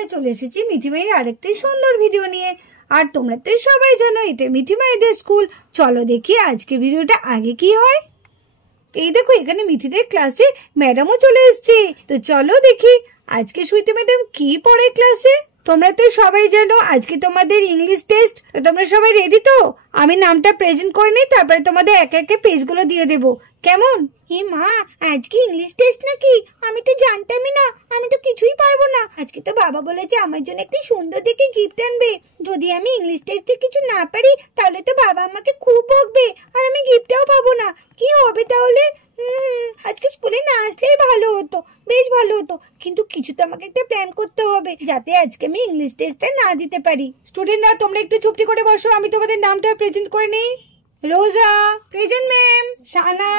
বন্ধুরা, চলে এসেছি মিঠি মায়ের আরেকটি সুন্দর ভিডিও নিয়ে। আর তোমরা তো সবাই জানো এটা মিঠি মায়েদের স্কুল। চলো দেখি আজকে ভিডিওটা আগে কি হয়। এই দেখো এখানে মিঠিদের ক্লাসে ম্যাডামও চলে এসেছে। তো চলো দেখি আজকে সুইটি ম্যাডাম কি পড়ে ক্লাসে। তোমরা তো সবাই জানো আজকে তোমাদের ইংলিশ টেস্ট। তো তোমরা সবাই রেডি তো? আমি নামটা প্রেজেন্ট করে নিই, তারপরে তোমাদের একে একে পেজগুলো দিয়ে দেবো, কেমন? হে মা, আজকে ইংলিশ টেস্ট নাকি? আমি তো জানতামই না, আমি তো কিছুই পারবো না। আজকে তো বাবা বলেছে আমার জন্য একটি সুন্দর দেখে গিফট আনবে। যদি আমি ইংলিশ টেস্টে কিছু না পারি তাহলে তো বাবা আমাকে খুব বকবে আর আমি গিফটটাও পাবো না। কি হবে তাহলে? আজকে স্কুলে না আসলেই ভালো হতো, বেশ ভালো হতো। কিন্তু কিছু তো আমাকে একটা প্ল্যান করতে হবে যাতে আজকে আমি ইংলিশ টেস্টটা না দিতে পারি। স্টুডেন্টরা তোমরা একটু চুপটি করে বসো, আমি তোমাদের নামটা প্রেজেন্ট করে নিই। Roza present ma'am, Shana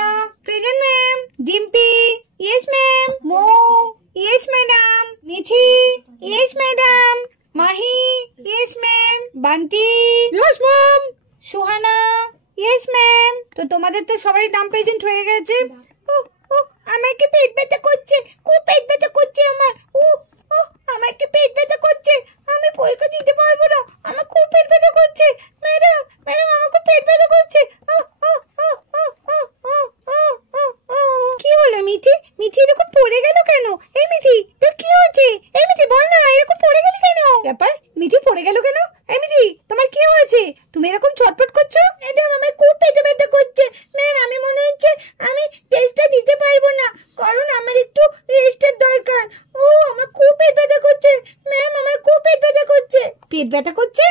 present ma'am, Dimpy yes ma'am, Mo yes madam, Mithi yes madam, Mahi yes ma'am, Bunty yes ma'am, Suhana yes ma'am. তো তোমাদের তো সবারই নাম প্রেজেন্ট হয়ে গেছে। আমার কি পেট ব্যথা করছে, খুব পেট ব্যথা করছে আমার। আমার কি পেট ব্যথা করছে, আমি পরীক্ষা দিতে পারবো না, আমার খুব পেট ব্যথা করছে। ম্যাডাম ম্যাডাম আমার খুব পেট ব্যথা করছে। কি হলো মিঠি? মিঠি এরকম পড়ে গেল কেন? এই মিঠি তোর কি হয়েছে? এই মিঠি বল না, এরকম পড়ে গেলি কেন? ব্যাপার, মিঠি পড়ে গেল কেন? এই মিঠি তোমার কি হয়েছে? তুমি এরকম ছটফট করছো? ম্যাডাম আমার খুব পেটে ব্যথা করছে। ম্যাম আমি মনে হচ্ছে আমি টেস্টটা দিতে পারবো না, কারণ আমার একটু রেস্টের দরকার। আমার খুব পেট ব্যথা করছে ম্যাম, আমার খুব পেট ব্যথা করছে। পেট ব্যথা করছে?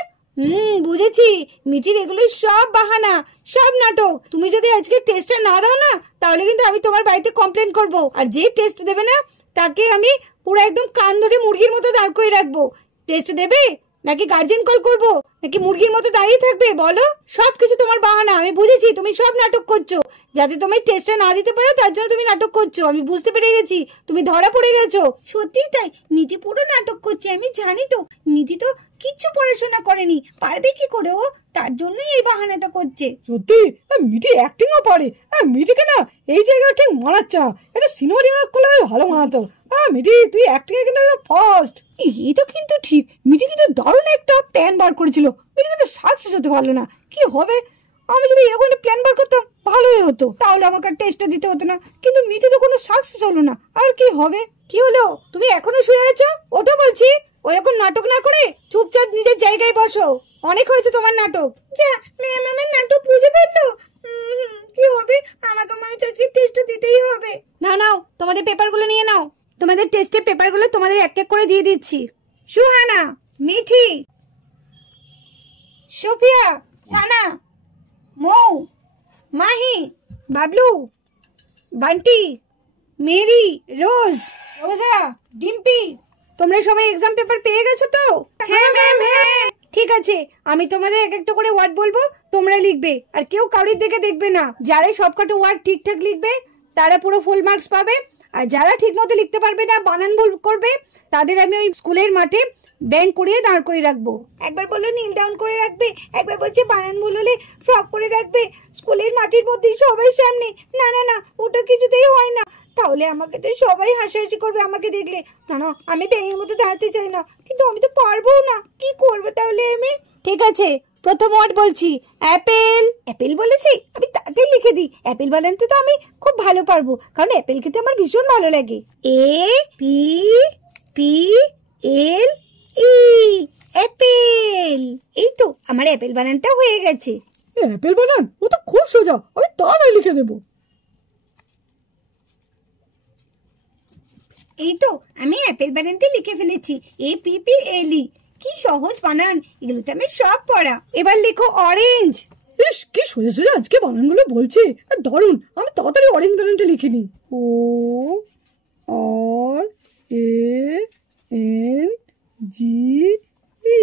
বুঝেছি। মিঠির এগুলো সব বাহানা, সব নাটক। তুমি যদি আজকে টেস্টটা না দাও না তাহলে কিন্তু আমি তোমার বাড়িতে কমপ্লেন করব। আর যে টেস্ট দেবে না তাকে আমি পুরো একদম কান ধরে মুরগির মতো দাঁড় করে রাখবো। টেস্ট দেবে নাকি গার্জেন কল করব, নাকি মুরগির মতো দাঁড়িয়ে থাকবে বলো? সবকিছু তোমার বাহানা, আমি বুঝেছি। তুমি সব নাটক করছো যাতে তুমি টেস্টটা না দিতে পারো, তার জন্য তুমি নাটক করছো। আমি বুঝতে পেরে গেছি, তুমি ধরা পড়ে গেছো। সত্যি তাই, মিঠি পুরো নাটক করছে, আমি জানি তো। মিঠি তো কিচ্ছু পড়াশোনা করেনি, পারবে কি করে ও? তার জন্যই এই বাহানাটা করছে। সত্যি মিঠি অ্যাক্টিংও পারে। মিঠিকে না এই জায়গায় ঠিক মানাচ্ছে না, এটা সিনেমা টিনেমা করলে ভালো মানাতো। মিঠি তুই অ্যাক্টিং এ কিন্তু ফার্স্ট। এই তো কিন্তু ঠিক, মিঠি কিন্তু দারুণ একটা প্ল্যান বার করেছিল। মিঠি কিন্তু সাকসেস হতে পারলো না। কি হবে? আমি যদি এরকম একটা প্ল্যান বার করতাম ভালোই হতো, তাহলে আমাকে টেস্টটা দিতে হতো না। কিন্তু মিঠি তো কোনো সাকসেস হলো না, আর কি হবে? কি হলো, তুমি এখনো শুয়ে আছো? ওটা বলছি, ওরকম নাটক না করে চুপচাপ নিজের জায়গায় বসো। অনেক হয়েছে তোমার নাটক। যা ম্যাম, আমার নাটক বুঝে ফেললো। কি হবে? আমাকে মনে হচ্ছে আজকে টেস্টটা দিতেই হবে। না নাও, তোমাদের পেপারগুলো নিয়ে নাও। তোমাদের টেস্টের পেপারগুলো তোমাদের এক এক করে দিয়ে দিচ্ছি। সুহানা, মিঠি, সোফিয়া, সানা, মৌ, মাহি, বাবলু, বান্টি, মেরি, রোজ, রোজা, ডিম্পি, তোমরা সবাই এক্সাম পেপার পেয়ে গেছো তো? হ্যাঁ ম্যাম, হ্যাঁ। ঠিক আছে, আমি তোমাদের এক একটা করে ওয়ার্ড বলবো, তোমরা লিখবে। আর কেউ কাউরির দিকে দেখবে না। যারা সবকটা ওয়ার্ড ঠিকঠাক লিখবে তারা পুরো ফুল মার্কস পাবে। আর যারা ঠিক মতো লিখতে পারবে না, বানান ভুল করবে, তাদের আমি ওই স্কুলের মাঠে ব্যাংক করিয়ে দাঁড় করে রাখবো। একবার বললো নীল ডাউন করে রাখবে, একবার বলছে বানান ভুল হলে ফ্রক করে রাখবে স্কুলের মাটির মধ্যে সবার সামনে। না না না, ওটা কিছুতেই হয় না, তাহলে আমাকে তো সবাই হাসাহাসি করবে আমাকে দেখলে। না না, আমি ব্যাঙের মতো দাঁড়াতে চাই না, কিন্তু আমি তো পারবো না। কি করবো তাহলে আমি? ঠিক আছে, প্রথম ওয়ার্ড বলছি, অ্যাপেল। অ্যাপেল বলেছি, আমি তাতে লিখে দিই। অ্যাপেল বানাতে তো আমি খুব ভালো পারবো, কারণ অ্যাপেল খেতে আমার ভীষণ ভালো লাগে। A P P L E, Apple. এই তো আমার অ্যাপেল বানানটা হয়ে গেছে। অ্যাপেল বানান ও তো খুব সোজা, আমি তাড়াতাড়ি লিখে দেবো। এই তো আমি অ্যাপেল বানানটা লিখে ফেলেছি, এ পি পি এল ই। কি সহজ বানান, এগুলো তো আমি সব পড়া। এবার লিখো অরেঞ্জ। ইস কি সোজা সোজা আজকে বানানগুলো বলছে, দারুণ। আমি তাড়াতাড়ি অরেঞ্জ বানানটা লিখে নিই। ও আর এ এন জি ই।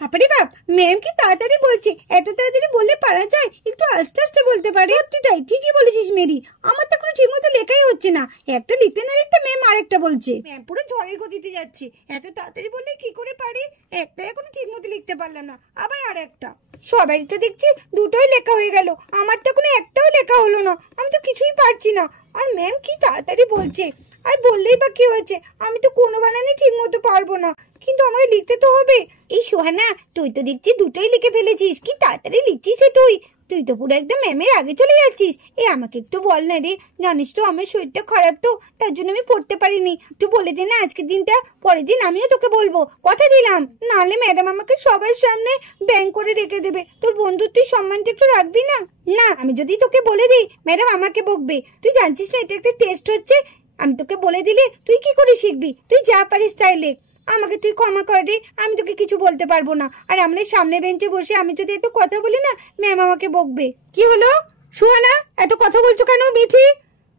বাপারে বাপ, ম্যাম কি তাড়াতাড়ি বলছে। এত তাড়াতাড়ি বললে পারা যায়? একটু আস্তে আস্তে বলতে পারে। সত্যি তাই, ঠিকই বলেছিস মেরি। আমার তো কোনো ঠিক মতো লেখাই হচ্ছে না। একটা লিখতে না লিখতে ম্যাম আরেকটা বলছে। ম্যাম পুরো ঝড়ের গতিতে যাচ্ছে, এত তাড়াতাড়ি বললে কি করে পারে? একটা এখনো ঠিক মতো লিখতে পারলাম না, আবার আর একটা। সবাই তো দেখছি দুটোই লেখা হয়ে গেল, আমার তো কোনো একটাও লেখা হলো না। আমি তো কিছুই পারছি না। আর ম্যাম কি তাড়াতাড়ি বলছে। আর বললেই বা কি হয়েছে, আমি তো কোনো বানানই ঠিক মতো পারবো না, কিন্তু আমাকে লিখতে তো হবে। এই সোহানা, তুই তো দেখছি দুটোই লিখে ফেলেছিস, কি তাড়াতাড়ি লিখছিস তুই। তুই তো পুরো একদম ম্যামের আগে চলে যাচ্ছিস। আমাকে একটু বল না রে, জানিস তো আমার শরীরটা খারাপ, তো তার জন্য আমি পড়তে পারিনি। তুই বলে দে না আজকের দিনটা, পরের দিন আমিও তোকে বলবো, কথা দিলাম। নাহলে ম্যাডাম আমাকে সবার সামনে ব্যাং করে রেখে দেবে। তোর বন্ধুর তুই সম্মানটা একটু রাখবি না? না, আমি যদি তোকে বলে দিই ম্যাডাম আমাকে বকবে। তুই জানছিস না এটা একটা টেস্ট হচ্ছে, আমি তোকে বলে দিলে তুই কি করে শিখবি? তুই যা পারিস তাই লেখ। আমাকে তুই ক্ষমা কর রে, আমি তোকে কিছু বলতে পারবো না। আর আমরা সামনে বেঞ্চে বসে আমি যদি এত কথা বলি না, ম্যাম আমাকে বকবে। কি হলো সোহানা, এত কথা বলছো কেন? মিঠি,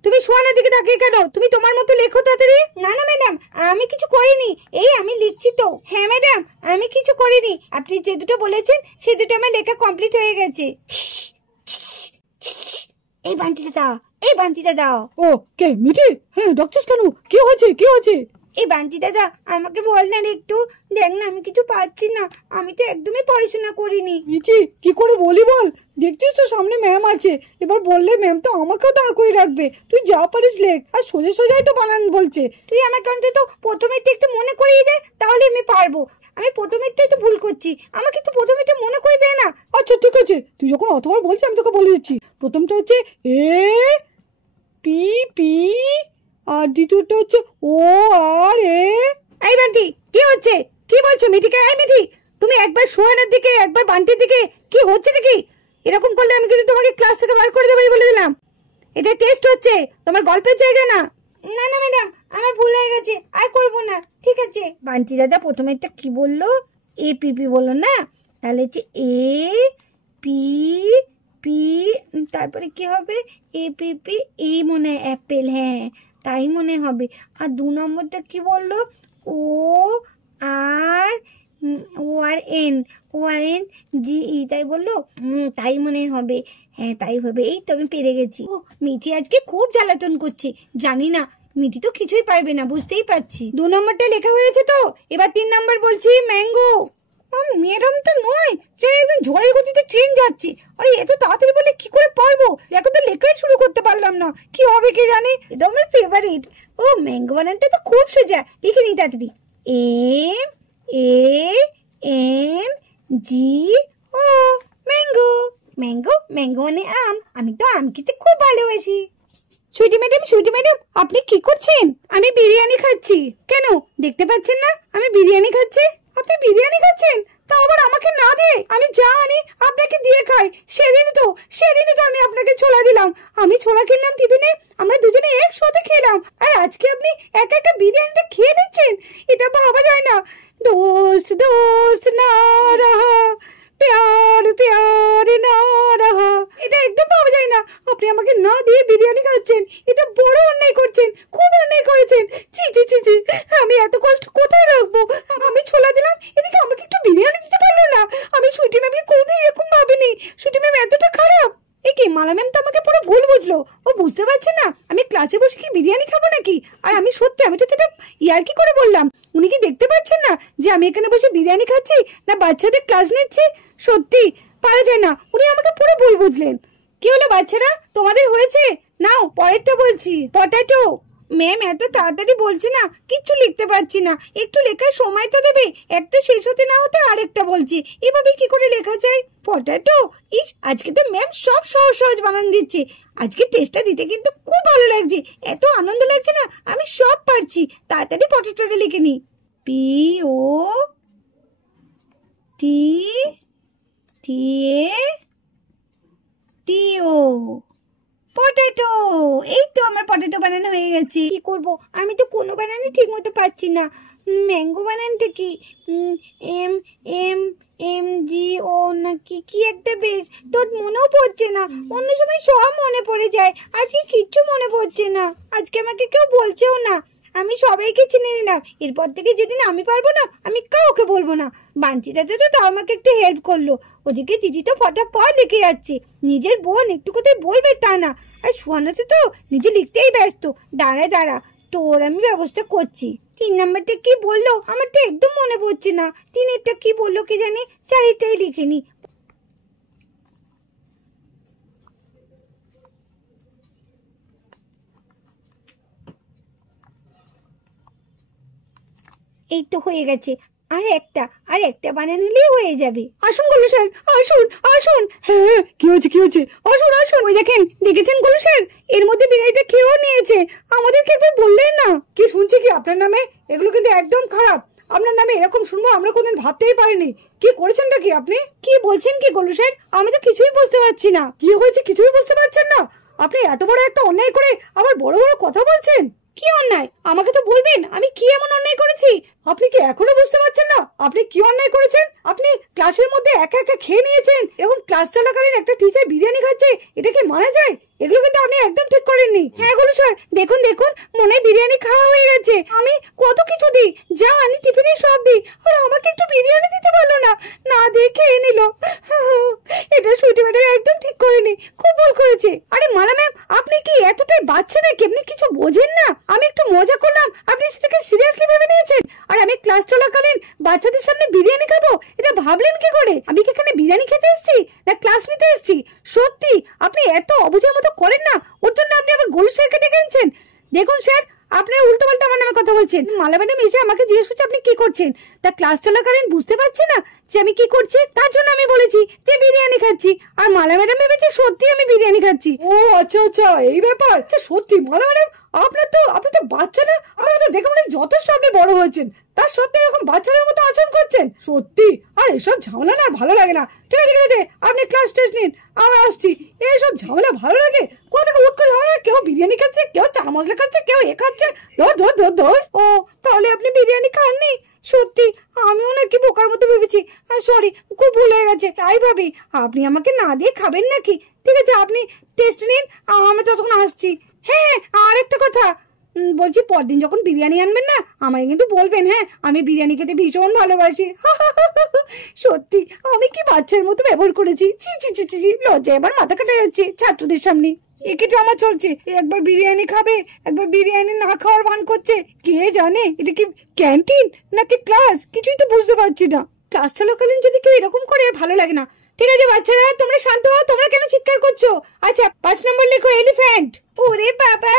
তুমি সোহানার দিকে তাকিয়ে কেন? তুমি তোমার মতো লেখো তাড়াতাড়ি। না না ম্যাডাম, আমি কিছু করিনি, আমি লিখছি তো। হ্যাঁ ম্যাডাম, আমি কিছু করিনি, আপনি যে দুটো বলেছেন সে দুটো আমার লেখা কমপ্লিট হয়ে গেছে। এই বান্তিটা দাও, এই বান্তিটা দাও। ও কে মিঠি? হ্যাঁ ডাকছিস কেন? কি হয়েছে কি হয়েছে? এই বান্তি দাদা, আমাকে বল না রে একটু। দেখ না, আমি কিছু পাচ্ছি না, আমি তো একদমই পড়াশোনা করিনি। মিঠি কি করে বলি বল? দেখছিস তো সামনে ম্যাম আছে, এবার বললে ম্যাম তো আমাকেও দাঁড় করে রাখবে। তুই যা পারিস লেখ, আর সোজা সোজাই তো বানান বলছে। তুই আমাকে অন্তত প্রথমেরটা একটু মনে করিয়ে দে, তাহলে আমি পারবো। আমি প্রথমেরটাই তো ভুল করছি, আমাকে একটু প্রথমেরটা মনে করে দে না। আচ্ছা ঠিক আছে, তুই যখন অতবার বলছিস আমি তোকে বলে দিচ্ছি। প্রথমটা হচ্ছে এ পি পি, আর দ্বিতীয়টা হচ্ছে ও আর এ। এই বান্টি, কি হচ্ছে? কি বলছো মিঠিকে? এই মিঠি, তুমি একবার সোহানের দিকে একবার বান্টির দিকে, কি হচ্ছে নাকি? এরকম করলে আমি কিন্তু তোমাকে ক্লাস থেকে বার করে দেবো বলে দিলাম। এটা টেস্ট হচ্ছে, তোমার গল্পের জায়গা না। না না ম্যাডাম, আমার ভুল হয়ে গেছে, আর করবো না, ঠিক আছে। বান্টি দাদা প্রথমেরটা কি বললো? এ পি পি বললো না? তাহলে হচ্ছে এ পি পি, তারপরে কি হবে? এ পি পি, এই মনে হয় অ্যাপেল, হ্যাঁ তাই মনে হবে। আর দু নম্বরটা কি বললো? ও আর এন, জি ই, তাই বললো? তাই মনে হবে, হ্যাঁ তাই হবে। এই তো আমি পেরে গেছি। ও মিঠি আজকে খুব জ্বালাতন করছে, জানি না, মিঠি তো কিছুই পারবে না, বুঝতেই পারছি। দু নম্বরটা লেখা হয়েছে তো, এবার 3 নম্বর বলছি, ম্যাঙ্গো। ম্যাডাম তো নয়, একদম ঝড়ের গতিতে ট্রেন যাচ্ছে। আরে এত তাড়াতাড়ি বলে কি করে পারবো? এখন তো লেখাই শুরু করতে পারলাম না, কি হবে কে জানে। এটা আমার ফেভারিট। ও ম্যাঙ্গো বানানটা তো খুব সোজা, লিখে নিই তাড়াতাড়ি। M A N G O, mango. Mango, mango মানে আম, আমি তো আম খেতে খুব ভালোবাসি। সুইটি ম্যাডাম, আপনি কি করছেন? আমি বিরিয়ানি খাচ্ছি। কেন, দেখতে পাচ্ছেন না আমি বিরিয়ানি খাচ্ছি? আপনি বিরিয়ানি খাচ্ছেন, তা আবার আমাকে না দিয়ে? আমি যা আনি আপনাকে দিয়ে খাই। সেদিনই তো আমি আপনাকে ছোলা দিলাম, আমি ছোলা কিনলাম টিফিনে, আমরা দুজনে একসাথে খেলাম, আর আজকে আপনি একা একা বিরিয়ানিটা খেয়ে নিচ্ছেন? এটা ভাবা যায় না। दोस्त दोस्त ना रहा, प्यार प्यार ना रहा, এটা একদম ভাবা যায় না। আপনি আমাকে না দিয়ে বিরিয়ানি খাচ্ছেন, এটা বড় অন্যায় করছেন, খুব অন্যায় করেছেন। ছি ছি ছি ছি, আমি এত কষ্ট কোথায় রাখবো? আমি ছোলা দিলাম, এদিকে আমাকে একটু বিরিয়ানি দিতে পারলো না। আমি সুইটি ম্যামকে কোনোদিন এরকম ভাবিনি, সুইটি ম্যাম এতটা খারাপ। এ কি, মালা ম্যাম তো আমাকে পুরো ভুল বুঝলো। ও বুঝতে পারছে না আমি ক্লাসে বসে কি বিরিয়ানি খাবো নাকি? আর আমি সত্যি, আমি তো সেটা ইয়ার্কি করে বললাম। উনি কি দেখতে পাচ্ছেন না যে আমি এখানে বসে বিরিয়ানি খাচ্ছি না বাচ্চাদের ক্লাস নিচ্ছি? সত্যি পারা যায় না, উনি আমাকে পুরো ভুল বুঝলেন। কি হলো বাচ্চারা, তোমাদের হয়েছে? নাও পরেরটা বলছি, পটাটো। ম্যাম এত তাড়াতাড়ি বলছে না, কিচ্ছু লিখতে পারছি না, একটু লেখার সময় তো দেবে। একটা শেষ হতে না হতে আরেকটা বলছি, এভাবে কি করে লেখা যায়? পটাটো। ইস, আজকে তো ম্যাম সব সহজ সহজ বানান দিচ্ছে। আজকে টেস্টটা দিতে কিন্তু খুব ভালো লাগছে, এত আনন্দ লাগছে না, আমি সব পারছি। তাড়াতাড়ি পটাটোটা লিখে নি। পি ও টি টি এ টি ও, পটেটো। এই তো আমার পটেটো বানানো হয়ে গেছে। কি করব, আমি তো কোনো বানানই ঠিক মতো পাচ্ছি না। ম্যাঙ্গো বানানটা কি? এম এম এম জি ও নাকি কি একটা, বেশ তোর মনেও পড়ছে না। অন্য সময় সব মনে পড়ে যায়, আজকে কিচ্ছু মনে পড়ছে না। আজকে আমাকে কেউ বলছেও না, আমি সবাইকে চিনে নিলাম। এরপর থেকে যেদিন আমি পারবো না, আমি কাউকে বলবো না। বাঞ্চিটা তো তাও আমাকে একটু হেল্প করলো, ওদিকে দিদি তো ফটাফট লিখে যাচ্ছে। নিজের বোন একটু কোথায় বলবে তা না, আর সোহানাতে তো নিজে লিখতেই ব্যস্ত। দাঁড়া, তোর আমি ব্যবস্থা করছি। 3 নাম্বারটা কি বললো আমার তো একদম মনে পড়ছে না। 3-এরটা কি বললো কি জানি, 4-এরটাই লিখে নি। এই তো হয়ে গেছে, আর একটা বানান হলেই হয়ে যাবে। আসুন গোলু স্যার, আসুন আসুন। হ্যাঁ, কি হয়েছে? আসুন আসুন। ওই দেখেছেন গোলু স্যার, এর মধ্যে বিরিয়ানিটা খেয়েও নিয়েছে। আমাদেরকে একবার বললেন না? কি শুনছি কি আপনার নামে? এগুলো কিন্তু একদম খারাপ। আপনার নামে এরকম শুনবো আমরা কোনদিন ভাবতেই পারিনি। কি করেছেনটা কি আপনি? কি বলছেন কি গোলু স্যার? আমি তো কিছুই বুঝতে পারছি না। কি হয়েছে কিছুই বুঝতে পারছেন না? আপনি এত বড় একটা অন্যায় করে আবার বড় বড় কথা বলছেন। কি অন্যায়? আমাকে তো বলবেন, আমি কি এমন অন্যায় করেছি? আপনি কি এখনো বুঝতে পারছেন না আপনি কি অন্যায় করেছেন? আপনি ক্লাসের মধ্যে একা একা খেয়ে নিয়েছেন, এখন ক্লাস চলাকালীন একটা টিচার বিরিয়ানি খাচ্ছে, এটা কি মানা যায়? এগুলো কিন্তু আপনি একদম ঠিক করেননি। হ্যাঁ গোলু স্যার, দেখুন মনে হয় বিরিয়ানি খাওয়া হয়ে গেছে। আমি কত কিছু দিই, যা আনি টিফিনে সব দিই, আর আমাকে একটু বিরিয়ানি দিতে পারলো না, না দিয়ে খেয়ে নিল। এটা সুইটি ম্যাডাম একদম ঠিক করেনি, খুব ভুল করেছে। আরে মালা ম্যাম, আপনি কি এতটাই বাচ্চা নাকি? আপনি কিছু বোঝেন না? আমি একটু মজা করলাম, আপনি সেটাকে সিরিয়াসলি ভেবে নিয়েছেন। আর আমি ক্লাস চলাকালীন বাচ্চাদের সামনে বিরিয়ানি খাবো, এটা ভাবলেন কি করে? আমি কি এখানে বিরিয়ানি খেতে এসেছি না ক্লাস নিতে এসেছি? সত্যি আপনি এত অবুঝের মতো করেন না, ওর জন্য আপনি আবার গোলু স্যারকে ডেকে আনছেন। দেখুন স্যার, আপনারা উল্টো পাল্টা আমার নামে কথা বলছেন। মালা ম্যাডাম এসে আমাকে জিজ্ঞেস করছে আপনি কি করছেন, তা ক্লাস চলাকালীন বুঝতে পারছি না যে আমি কি করছি, তার জন্য আমি বলেছি যে বিরিয়ানি খাচ্ছি। আর মালা ম্যাডাম ভেবেছে সত্যি আমি বিরিয়ানি খাচ্ছি। ও আচ্ছা, এই ব্যাপার। আচ্ছা সত্যি মালা ম্যাডাম, আপনি তো বাচ্চা না? আপনারা তো দেখে মনে হয় যথেষ্ট আপনি বড় হয়েছেন, তার সত্যি এরকম বাচ্চাদের মতো আচরণ করছেন। সত্যি আর এসব ঝামেলা না ভালো লাগে না। ঠিক আছে, আপনি ক্লাস টেস্ট নিন, আমরা আসছি। এইসব ঝামেলা ভালো লাগে? কোথা থেকে উঠ করে ঝামেলা, কেউ বিরিয়ানি খাচ্ছে, কেউ চানা মশলা খাচ্ছে, কেউ এ খাচ্ছে। ধর। ও তাহলে আপনি বিরিয়ানি খাননি? সত্যি আমিও নাকি বোকার মতো ভেবেছি। সরি, খুব ভুল হয়ে গেছে। তাই ভাবি আপনি আমাকে না দিয়ে খাবেন নাকি? ঠিক আছে, আপনি টেস্ট নিন, আমি ততক্ষণ আসছি। হ্যাঁ, আর একটা কথা বলছি, পরদিন যখন বিরিয়ানি আনবেন না, আমায় কিন্তু বলবেন। হ্যাঁ, আমি বিরিয়ানি খেতে ভীষণ ভালোবাসি। সত্যি আমি কি বাচ্চার মতো ব্যবহার করেছি? ছি, লজ্জা এবার মাথা কাটা যাচ্ছে ছাত্রদের সামনে। একটু আমার চলছে, একবার বিরিয়ানি খাবে, একবার বিরিয়ানি না খাওয়ার ভান করছে। কে জানে এটা কি ক্যান্টিন নাকি ক্লাস, কিছুই তো বুঝতে পারছি না। ক্লাস চলাকালীন যদি কেউ এরকম করে আর ভালো লাগে না। ঠিক আছে বাচ্চারা, তোমরা শান্ত হও। তোমরা কেন চিৎকার করছো? আচ্ছা 5 নম্বর লেখো এলিফ্যান্ট। ওরে বাবা,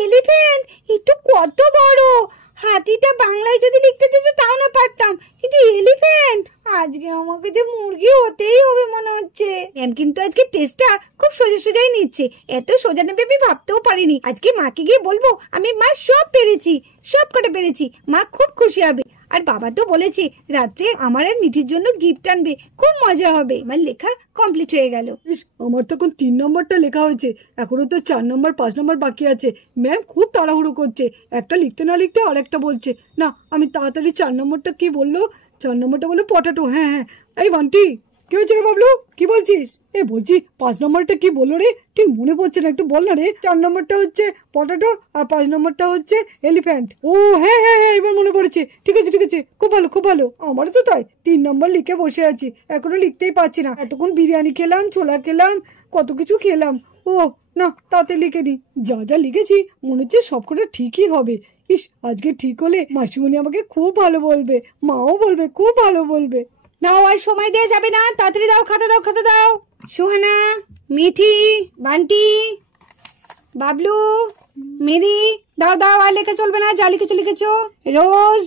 এলিফ্যান্ট একটু কত বড়। হাতিটা বাংলায় যদি লিখতে দিত তাও না পারতাম, কিন্তু এলিফ্যান্ট। আজকে আমাকে যে মুরগি হতেই হবে মনে হচ্ছে। ম্যাম কিন্তু আজকে টেস্টটা খুব সোজাই নিচ্ছে, এত সোজা নেবে আমি ভাবতেও পারিনি। আজকে মাকে গিয়ে বলবো আমি মা সব পেরেছি, সব কটা পেরেছি। মা খুব খুশি হবে। আর বাবা তো বলেছে রাত্রে আমার আর মিঠির জন্য গিফট আনবে, খুব মজা হবে। আমার লেখা কমপ্লিট হয়ে গেল। আমার তখন 3 নম্বরটা লেখা হয়েছে, এখনো তো 4 নম্বর 5 নম্বর বাকি আছে। ম্যাম খুব তাড়াহুড়ো করছে, একটা লিখতে না লিখতে আর একটা বলছে। না আমি তাড়াতাড়ি 4 নম্বরটা কি বললো? 4 নম্বরটা বললো পটাটো। হ্যাঁ, এই বান্টি কি হয়েছে রে বাবলু, কি বলছিস? বলছি 5 নম্বরটা কি বললো রে? ঠিক মনে পড়ছে না, একটু বল না রে। 4 নম্বরটা হচ্ছে পটাটো আর 5 নম্বরটা হচ্ছে এলিফ্যান্ট। ও হ্যাঁ, এবার মনে পড়েছে। ঠিক আছে, খুব ভালো। আমারও তো তাই, 3 নম্বর লিখে বসে আছি, এখনো লিখতেই পারছি না। এতক্ষণ বিরিয়ানি খেলাম, ছোলা খেলাম, কত কিছু খেলাম। ও না, তাতে লিখে নি। যা লিখেছি মনে হচ্ছে সবকটা ঠিকই হবে। ইস, আজকে ঠিক হলে মাসিমণি আমাকে খুব ভালো বলবে, মাও বলবে খুব ভালো বলবে। নাও, আর সময় দেওয়া যাবে না, তাড়াতাড়ি দাও, খাতা দাও। সোহানা, মিঠি, বান্টি, বাবলু, মেরি, দাও। আর লেখা চলবে না, যা লিখেছো। Rose,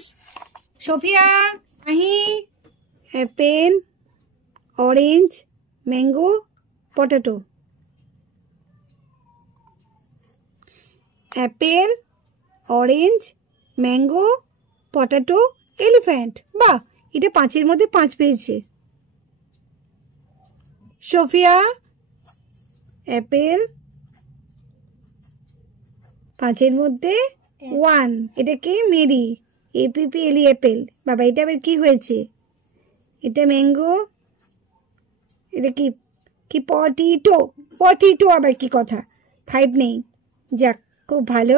Sophia, Mahi, pen, orange, mango, potato. Apple, orange, mango, potato, elephant. বাহ, এটা 5-এর মধ্যে 5 পেয়েছে। সোফিয়া, অ্যাপেল, 5-এর মধ্যে 1। এটা কি? Mary, APPL apple. বাবা এটা আবার কি হয়েছে? এটা ম্যাঙ্গো। এটা কি পটিটো আবার কি কথা? 5 নেই। যাক, খুব ভালো।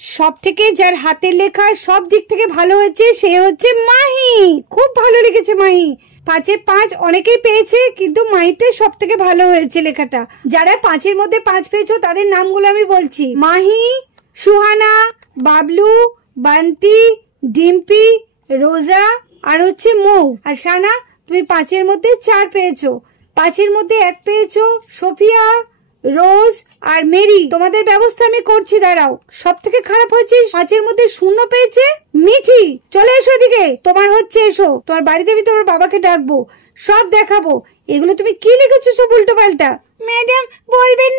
সব থেকে যার হাতের লেখা সব দিক থেকে ভালো হয়েছে সে হচ্ছে মাহি। খুব ভালো লিখেছে মাহি। 5-এ 5 অনেকেই পেয়েছে, কিন্তু মাহিতে সব থেকে ভালো হয়েছে লেখাটা। যারা 5-এর মধ্যে 5 পেয়েছো তাদের নামগুলো আমি বলছি: মাহি, সুহানা, বাবলু, বান্টি, ডিম্পি, রোজা, আর হচ্ছে মৌ। আর সানা, তুমি 5-এর মধ্যে 4 পেয়েছো। 5-এর মধ্যে 1 পেয়েছো সোফিয়া, রোজ আর মেরি, তোমাদের ব্যবস্থা আমি করছি, দাঁড়াও। সব থেকে খারাপ হচ্ছে 5-এর মধ্যে 0 পেয়েছে মিঠি। চলে এসো এদিকে, তোমার হচ্ছে, এসো। তোমার বাড়িতে আমি তোমার বাবাকে ডাকবো, সব দেখাবো। এগুলো তুমি কি লিখেছো সব উল্টো পাল্টা? ম্যাডাম বলবেন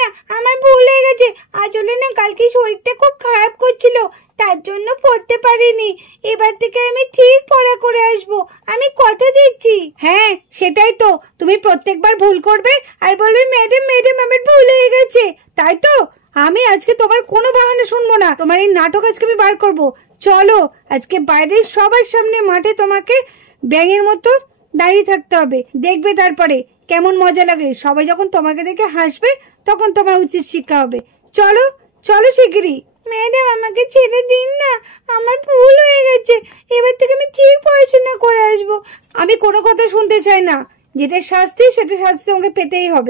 না, আমার ভুল হয়ে গেছে। আসলে না কালকে শরীরটা খুব খারাপ করছিল, তার জন্য পড়তে পারিনি। এবার থেকে আমি ঠিক পড়া করে আসবো, আমি কথা দিচ্ছি। হ্যাঁ সেটাই তো, তুমি প্রত্যেকবার ভুল করবে আর বলবে ম্যাডাম আমার ভুল হয়ে গেছে, তাই তো? আমি আজকে তোমার কোনো বাহানা শুনবো না, তোমার এই নাটক আজকে আমি বার করবো। চলো আজকে বাইরের সবার সামনে মাঠে তোমাকে ব্যাঙের মতো দাঁড়িয়ে থাকতে হবে, দেখবে তারপরে কেমন মজা লাগে। সবাই যখন তোমাকে দেখে হাসবে তখন তোমার উচিত শিক্ষা হবে। চলো চলো শিগগিরই। ম্যাডাম আমাকে ছেড়ে দিন না, আমার ভুল হয়ে গেছে, এবার থেকে আমি ঠিক পড়াশোনা করে আসবো। আমি কোনো কথা শুনতে চাই না, যেটা শাস্তি সেটা শাস্তি তোমাকে পেতেই হবে।